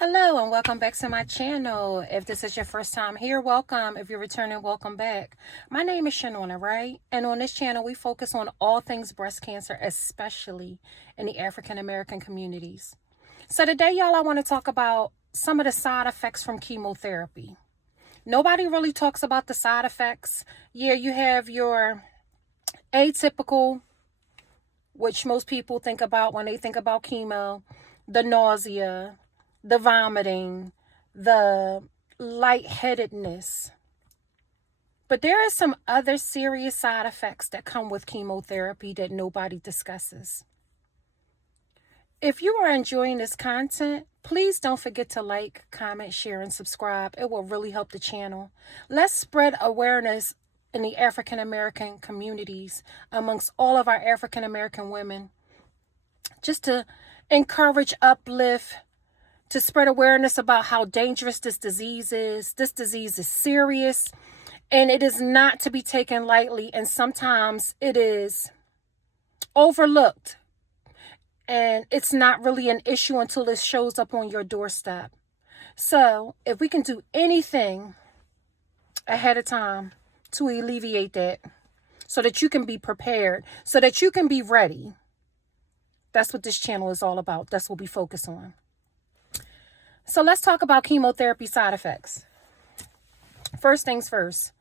Hello and welcome back to my channel. If this is your first time here, welcome. If you're returning, welcome back. My name is Shanona, right? And on this channel, we focus on all things breast cancer, especially in the African American communities. So today, y'all, I want to talk about some of the side effects from chemotherapy. Nobody really talks about the side effects. Yeah, you have your atypical, which most people think about when they think about chemo, the nausea, the vomiting, the lightheadedness. But there are some other serious side effects that come with chemotherapy that nobody discusses. If you are enjoying this content, please don't forget to like, comment, share, and subscribe. It will really help the channel. Let's spread awareness in the African American communities amongst all of our African American women, just to encourage, uplift, to spread awareness about how dangerous this disease is. This disease is serious and it is not to be taken lightly, and sometimes it is overlooked and it's not really an issue until it shows up on your doorstep. So if we can do anything ahead of time to alleviate that, so that you can be prepared, so that you can be ready, that's what this channel is all about. That's what we focus on. So let's talk about chemotherapy side effects. First things first,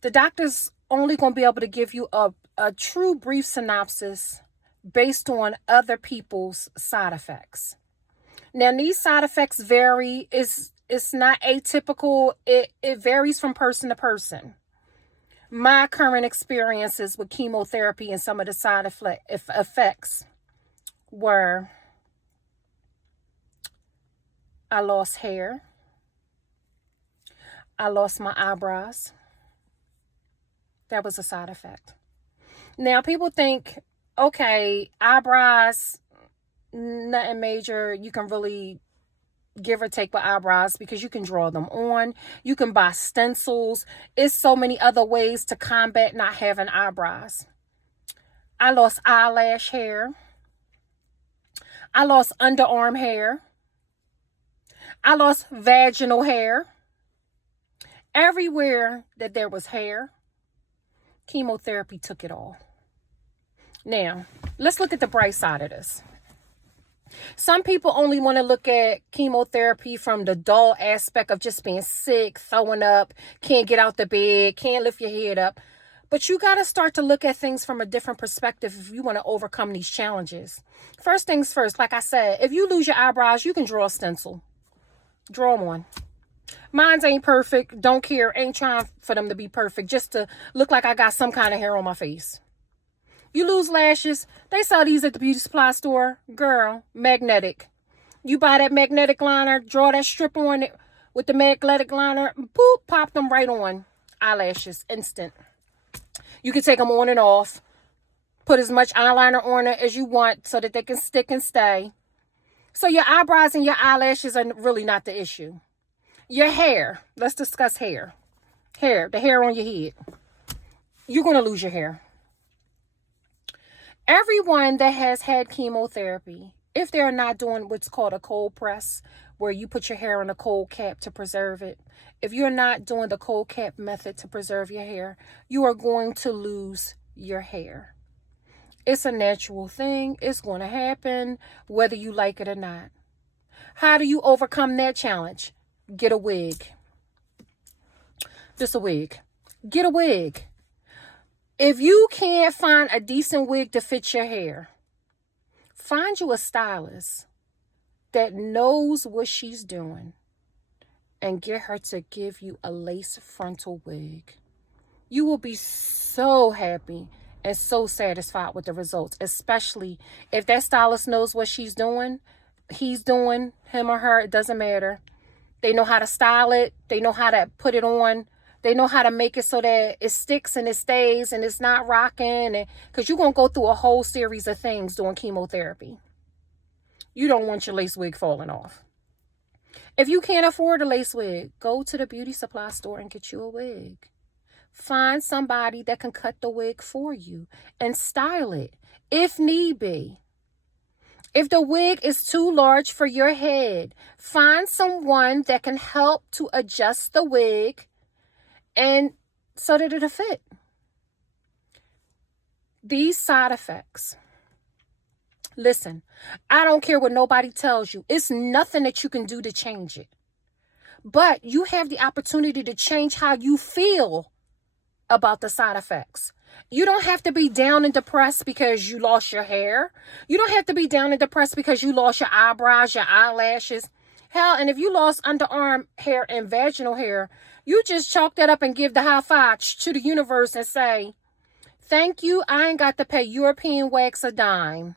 the doctor's only going to be able to give you a true brief synopsis based on other people's side effects. Now, these side effects vary. It's not atypical. It varies from person to person. My current experiences with chemotherapy and some of the side effects were: I lost hair. I lost my eyebrows. That was a side effect. Now, people think, okay, eyebrows, nothing major. You can really give or take with eyebrows because you can draw them on. You can buy stencils. It's so many other ways to combat not having eyebrows. I lost eyelash hair. I lost underarm hair. I lost vaginal hair. Everywhere that there was hair, chemotherapy took it all. Now, let's look at the bright side of this. Some people only want to look at chemotherapy from the dull aspect of just being sick, throwing up, can't get out the bed, can't lift your head up. But you got to start to look at things from a different perspective if you want to overcome these challenges. First things first, like I said, if you lose your eyebrows, you can draw a stencil. Draw one. Mine ain't perfect. Don't care. Ain't trying for them to be perfect. Just to look like I got some kind of hair on my face. You lose lashes. They sell these at the beauty supply store. Girl, magnetic. You buy that magnetic liner. Draw that strip on it with the magnetic liner. Boop. Pop them right on. Eyelashes. Instant. You can take them on and off. Put as much eyeliner on it as you want so that they can stick and stay. So your eyebrows and your eyelashes are really not the issue. Your hair. Let's discuss hair. Hair. The hair on your head. You're going to lose your hair. Everyone that has had chemotherapy, if they're not doing what's called a cold press, where you put your hair in a cold cap to preserve it, if you're not doing the cold cap method to preserve your hair, you are going to lose your hair. It's a natural thing. It's going to happen whether you like it or not. How do you overcome that challenge? Get a wig. Just a wig. Get a wig. If you can't find a decent wig to fit your hair, find you a stylist that knows what she's doing and get her to give you a lace frontal wig. You will be so happy and so satisfied with the results, especially if that stylist knows what she's doing, he's doing, him or her, it doesn't matter. They know how to style it. They know how to put it on. They know how to make it so that it sticks and it stays and it's not rocking. Because you're going to go through a whole series of things doing chemotherapy. You don't want your lace wig falling off. If you can't afford a lace wig, go to the beauty supply store and get you a wig. Find somebody that can cut the wig for you and style it if need be. If the wig is too large for your head, find someone that can help to adjust the wig and so that it'll fit. These side effects. Listen, I don't care what nobody tells you. It's nothing that you can do to change it. But you have the opportunity to change how you feel about the side effects. You don't have to be down and depressed because you lost your hair. You don't have to be down and depressed because you lost your eyebrows, your eyelashes. Hell, and if you lost underarm hair and vaginal hair, you just chalk that up and give the high five to the universe and say, thank you, I ain't got to pay European wax a dime.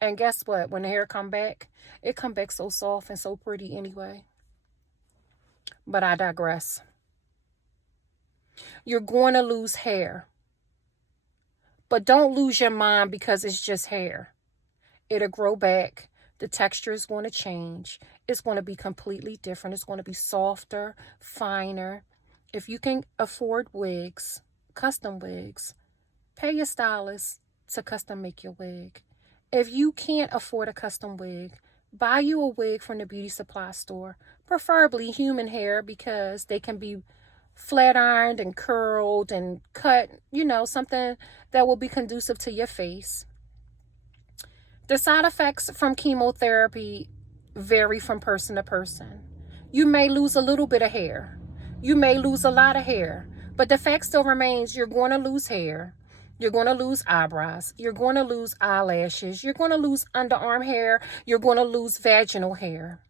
And guess what? When the hair come back, it come back so soft and so pretty anyway. But I digress. You're going to lose hair. But don't lose your mind because it's just hair. It'll grow back. The texture is going to change. It's going to be completely different. It's going to be softer, finer. If you can afford wigs, custom wigs, pay your stylist to custom make your wig. If you can't afford a custom wig, buy you a wig from the beauty supply store, preferably human hair because they can be flat ironed and curled and cut, something that will be conducive to your face. The side effects from chemotherapy vary from person to person. You may lose a little bit of hair. You may lose a lot of hair, but the fact still remains you're going to lose hair. You're going to lose eyebrows. You're going to lose eyelashes. You're going to lose underarm hair. You're going to lose vaginal hair.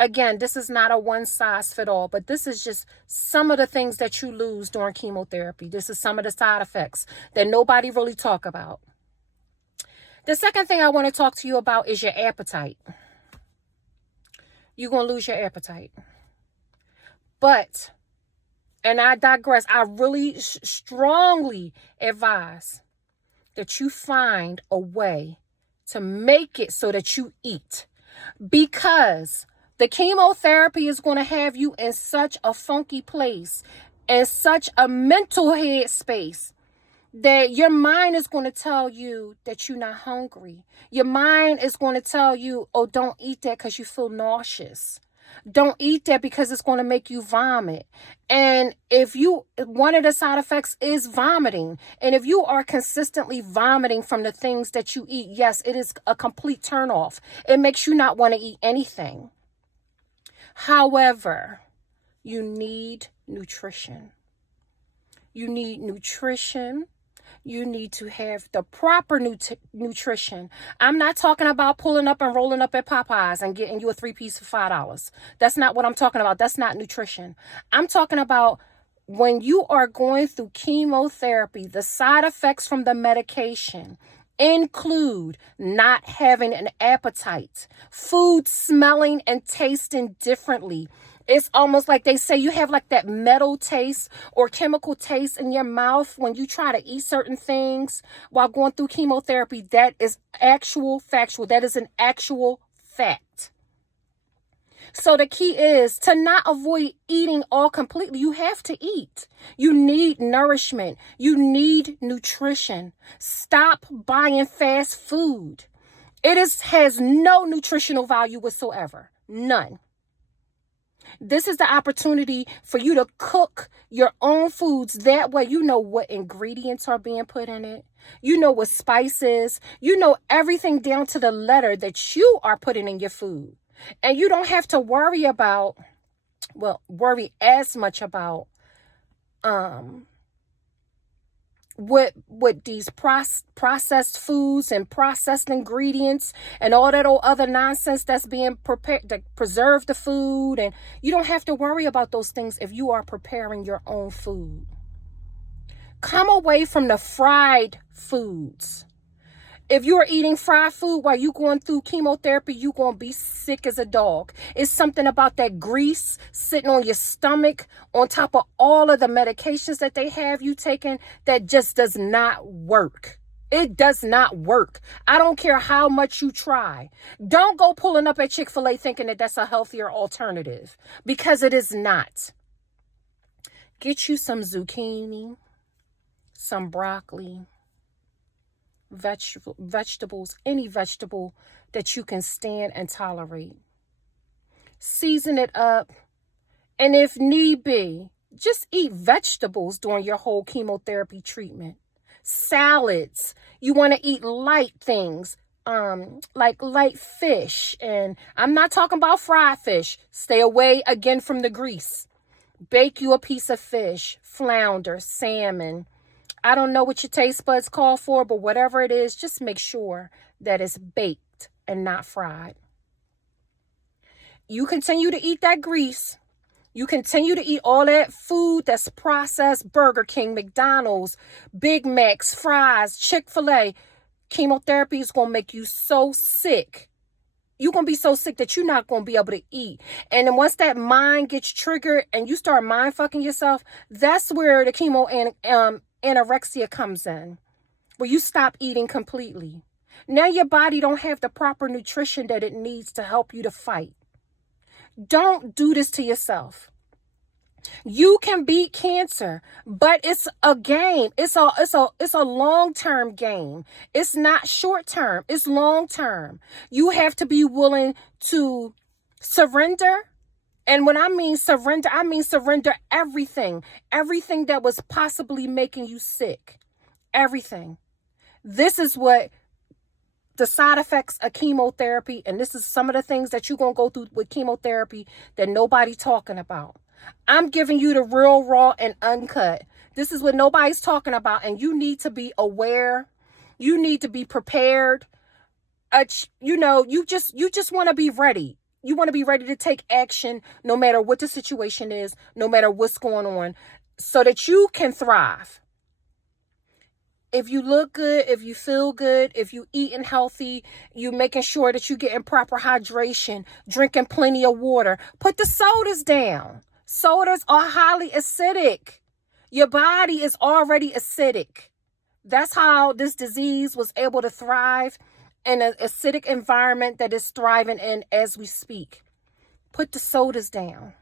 Again, this is not a one size fit all, but this is just some of the things that you lose during chemotherapy. This is some of the side effects that nobody really talk about. The second thing I want to talk to you about is your appetite. You're going to lose your appetite. But, and I digress, I really strongly advise that you find a way to make it so that you eat. Because the chemotherapy is going to have you in such a funky place and such a mental head space that your mind is going to tell you that you're not hungry. Your mind is going to tell you, oh, don't eat that because you feel nauseous. Don't eat that because it's going to make you vomit. And one of the side effects is vomiting. And if you are consistently vomiting from the things that you eat, yes, it is a complete turnoff. It makes you not want to eat anything. However, you need nutrition. You need nutrition. You need to have the proper nutrition. I'm not talking about pulling up and rolling up at Popeyes and getting you a 3-piece for $5. That's not what I'm talking about. That's not nutrition. I'm talking about when you are going through chemotherapy, the side effects from the medication include not having an appetite, food smelling and tasting differently. It's almost like they say you have like that metal taste or chemical taste in your mouth when you try to eat certain things while going through chemotherapy. That is factual. That is an actual fact. So the key is to not avoid eating all completely. You have to eat. You need nourishment. You need nutrition. Stop buying fast food. It has no nutritional value whatsoever. None. This is the opportunity for you to cook your own foods. That way you know what ingredients are being put in it. You know what spices. You know everything down to the letter that you are putting in your food. And you don't have to worry as much about with these processed foods and processed ingredients and all that old other nonsense that's being prepared to preserve the food. And you don't have to worry about those things if you are preparing your own food. Come away from the fried foods. If you are eating fried food while you're going through chemotherapy, you're going to be sick as a dog. It's something about that grease sitting on your stomach on top of all of the medications that they have you taking that just does not work. It does not work. I don't care how much you try. Don't go pulling up at Chick-fil-A thinking that that's a healthier alternative because it is not. Get you some zucchini, some broccoli, vegetables, any vegetable that you can stand and tolerate. Season it up. And if need be, just eat vegetables during your whole chemotherapy treatment. Salads. You want to eat light things, like light fish. And I'm not talking about fried fish. Stay away again from the grease. Bake you a piece of fish, flounder, salmon. I don't know what your taste buds call for, but whatever it is, just make sure that it's baked and not fried. You continue to eat that grease. You continue to eat all that food that's processed, Burger King, McDonald's, Big Macs, fries, Chick-fil-A. Chemotherapy is going to make you so sick. You're going to be so sick that you're not going to be able to eat. And then once that mind gets triggered and you start mind fucking yourself, that's where the chemo and anorexia comes in, where you stop eating completely. Now your body don't have the proper nutrition that it needs to help you to fight. Don't do this to yourself. You can beat cancer, but it's a game. It's a long-term game. It's not short-term. It's long-term. You have to be willing to surrender. And when I mean surrender everything that was possibly making you sick. Everything. This is what the side effects of chemotherapy, and this is some of the things that you're going to go through with chemotherapy that nobody talking about. I'm giving you the real, raw, and uncut. This is what nobody's talking about, and you need to be aware. You need to be prepared. You just want to be ready. You want to be ready to take action no matter what the situation is, no matter what's going on, so that you can thrive. If you look good, if you feel good, if you eating healthy, you making sure that you getting proper hydration, drinking plenty of water, put the sodas down. Sodas are highly acidic. Your body is already acidic. That's how this disease was able to thrive in an acidic environment that is thriving in as we speak. Put the sodas down.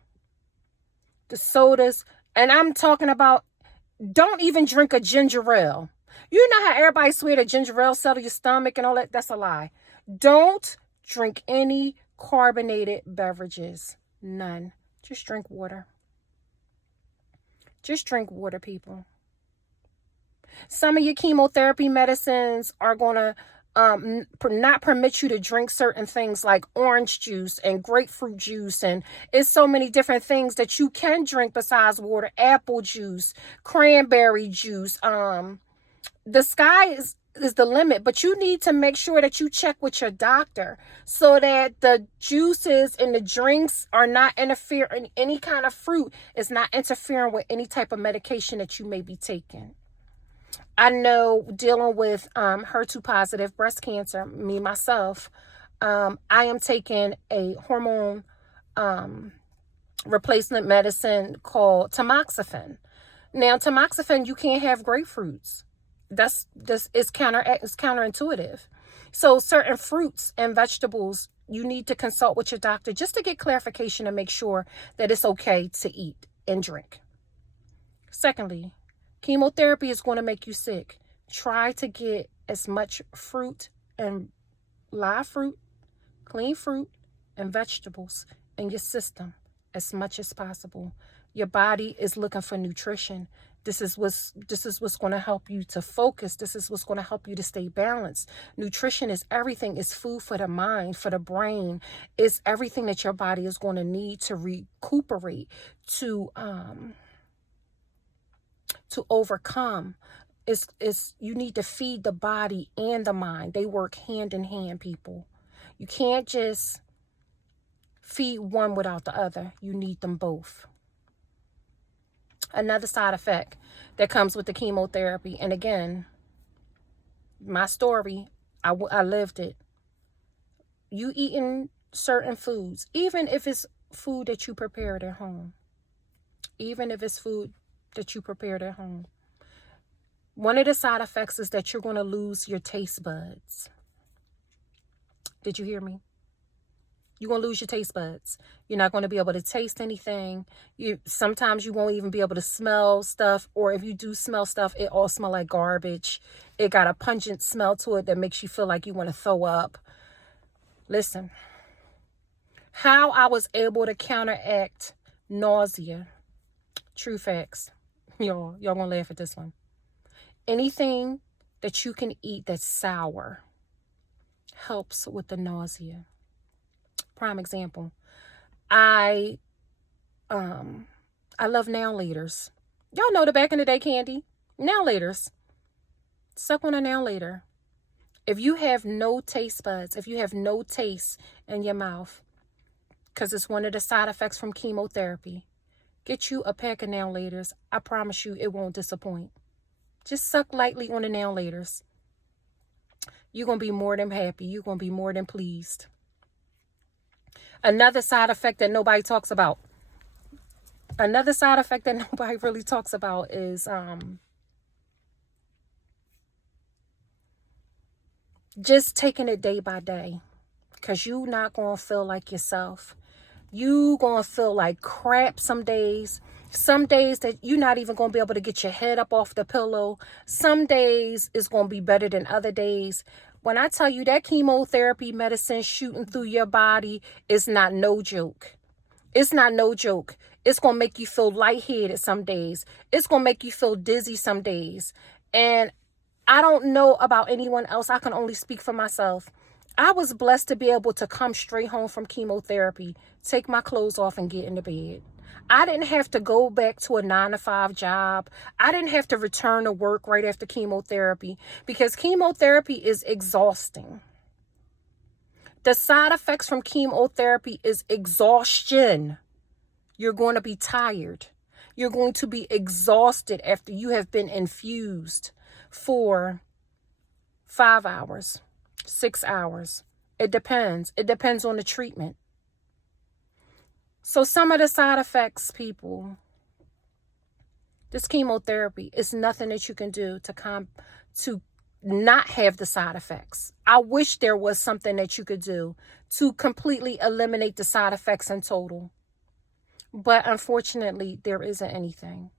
The sodas, and I'm talking about, don't even drink a ginger ale. You know how everybody swear that ginger ale settle your stomach and all that? That's a lie. Don't drink any carbonated beverages. None. Just drink water. Just drink water, people. Some of your chemotherapy medicines are going to not permit you to drink certain things like orange juice and grapefruit juice, and it's so many different things that you can drink besides water. Apple juice, cranberry juice. The sky is the limit, but you need to make sure that you check with your doctor so that the juices and the drinks are not interfering. Any kind of fruit is not interfering with any type of medication that you may be taking. I know dealing with HER2 positive breast cancer, me myself, I am taking a hormone replacement medicine called tamoxifen. Now, tamoxifen, you can't have grapefruits. This is counterintuitive. So certain fruits and vegetables, you need to consult with your doctor just to get clarification and make sure that it's okay to eat and drink. Secondly, chemotherapy is going to make you sick. Try to get as much fruit and live fruit, clean fruit, and vegetables in your system as much as possible. Your body is looking for nutrition. This is what's going to help you to focus. This is what's going to help you to stay balanced. Nutrition is everything. It's food for the mind, for the brain. It's everything that your body is going to need to recuperate, to overcome. It's you need to feed the body and the mind. They work hand in hand, people. You can't just feed one without the other. You need them both. Another side effect that comes with the chemotherapy, and again, my story, I lived it. You eating certain foods, even if it's food that you prepared at home. Even if it's food that you prepared at home. One of the side effects is that you're going to lose your taste buds. Did you hear me? You're going to lose your taste buds. You're not going to be able to taste anything. Sometimes you won't even be able to smell stuff. Or if you do smell stuff, it all smells like garbage. It got a pungent smell to it that makes you feel like you want to throw up. Listen, how I was able to counteract nausea. True facts. Y'all gonna laugh at this one. Anything that you can eat that's sour helps with the nausea. Prime example. I love nail leaders. Y'all know the back in the day candy. Nail leaders. Suck on a nail leader. If you have no taste buds, if you have no taste in your mouth, because it's one of the side effects from chemotherapy, get you a pack of nail leaders. I promise you it won't disappoint. Just suck lightly on the nail leaders. You're going to be more than happy. You're going to be more than pleased. Another side effect that nobody talks about. Another side effect that nobody really talks about is just taking it day by day. Because you're not going to feel like yourself. You going to feel like crap some days. Some days that you're not even going to be able to get your head up off the pillow. Some days it's going to be better than other days. When I tell you that chemotherapy medicine shooting through your body is not no joke. It's not no joke. It's going to make you feel lightheaded some days. It's going to make you feel dizzy some days. And I don't know about anyone else. I can only speak for myself. I was blessed to be able to come straight home from chemotherapy, take my clothes off and get into bed. I didn't have to go back to a 9-to-5 job. I didn't have to return to work right after chemotherapy because chemotherapy is exhausting. The side effects from chemotherapy is exhaustion. You're going to be tired. You're going to be exhausted after you have been infused for 5 hours, 6 hours. It depends. It depends on the treatment. So some of the side effects, people, this chemotherapy is nothing that you can do to not have the side effects. I wish there was something that you could do to completely eliminate the side effects in total. But unfortunately, there isn't anything.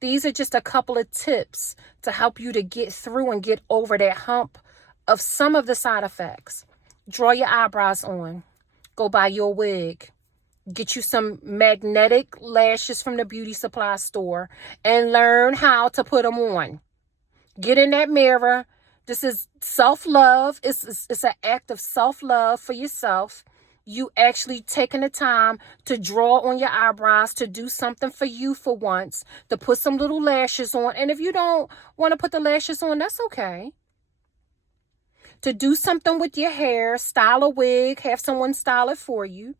These are just a couple of tips to help you to get through and get over that hump of some of the side effects. Draw your eyebrows on. Go buy your wig. Get you some magnetic lashes from the beauty supply store and learn how to put them on. Get in that mirror. This is self-love. It's an act of self-love for yourself. You actually taking the time to draw on your eyebrows, to do something for you for once, to put some little lashes on. And if you don't want to put the lashes on, that's okay. To do something with your hair, style a wig, have someone style it for you.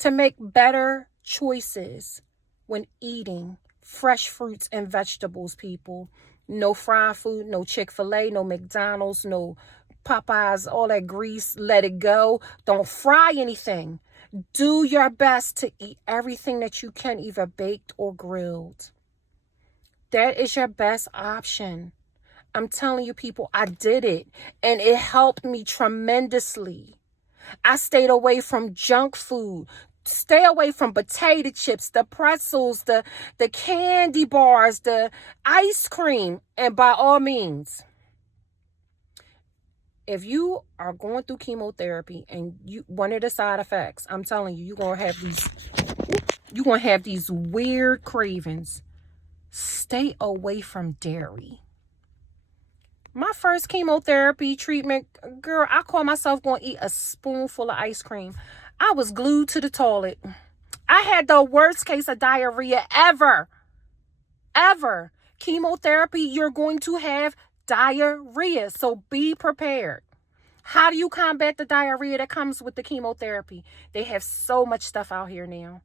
To make better choices when eating fresh fruits and vegetables, people. No fried food, no Chick-fil-A, no McDonald's, no Popeyes, all that grease, let it go. Don't fry anything. Do your best to eat everything that you can, either baked or grilled. That is your best option. I'm telling you, people, I did it, and it helped me tremendously. I stayed away from junk food. Stay away from potato chips, the pretzels, the candy bars, the ice cream. And by all means, if you are going through chemotherapy and one of the side effects, I'm telling you, you're going to have these weird cravings. Stay away from dairy. My first chemotherapy treatment, girl, I call myself going to eat a spoonful of ice cream. I was glued to the toilet. I had the worst case of diarrhea ever. Ever. Chemotherapy, you're going to have diarrhea. So be prepared. How do you combat the diarrhea that comes with the chemotherapy? They have so much stuff out here now.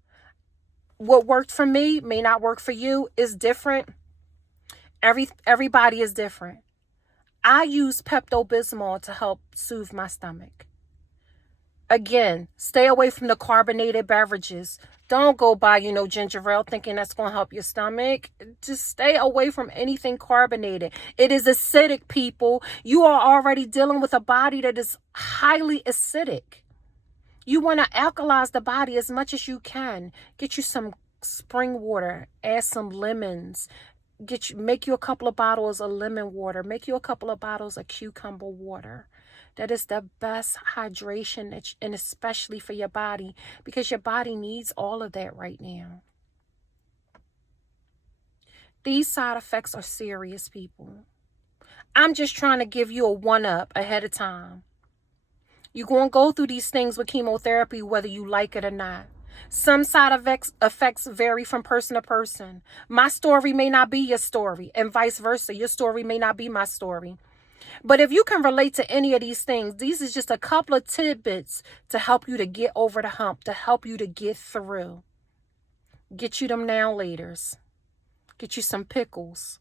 What worked for me may not work for you. It's different. Everybody is different. I use Pepto-Bismol to help soothe my stomach. Again, stay away from the carbonated beverages. Don't go buy, ginger ale thinking that's going to help your stomach. Just stay away from anything carbonated. It is acidic, people. You are already dealing with a body that is highly acidic. You want to alkalize the body as much as you can. Get you some spring water. Add some lemons. Make you a couple of bottles of lemon water. Make you a couple of bottles of cucumber water. That is the best hydration, and especially for your body, because your body needs all of that right now. These side effects are serious, people. I'm just trying to give you a one-up ahead of time. You're going to go through these things with chemotherapy, whether you like it or not. Some side effects vary from person to person. My story may not be your story, and vice versa. Your story may not be my story. But if you can relate to any of these things, these is just a couple of tidbits to help you to get over the hump, to help you to get through. Get you them now laters. Get you some pickles.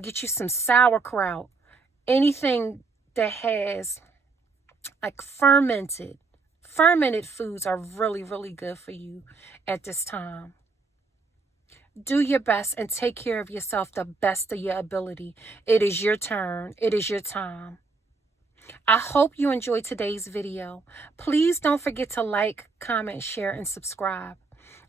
Get you some sauerkraut. Anything that has like fermented foods are really, really good for you at this time. Do your best and take care of yourself the best of your ability. It is your turn. It is your time. I hope you enjoyed today's video. Please don't forget to like, comment, share, and subscribe.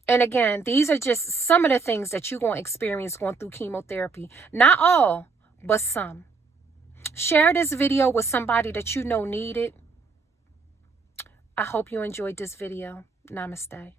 And again, these are just some of the things that you're going to experience going through chemotherapy. Not all, but some. Share this video with somebody that you know need it. I hope you enjoyed this video. Namaste.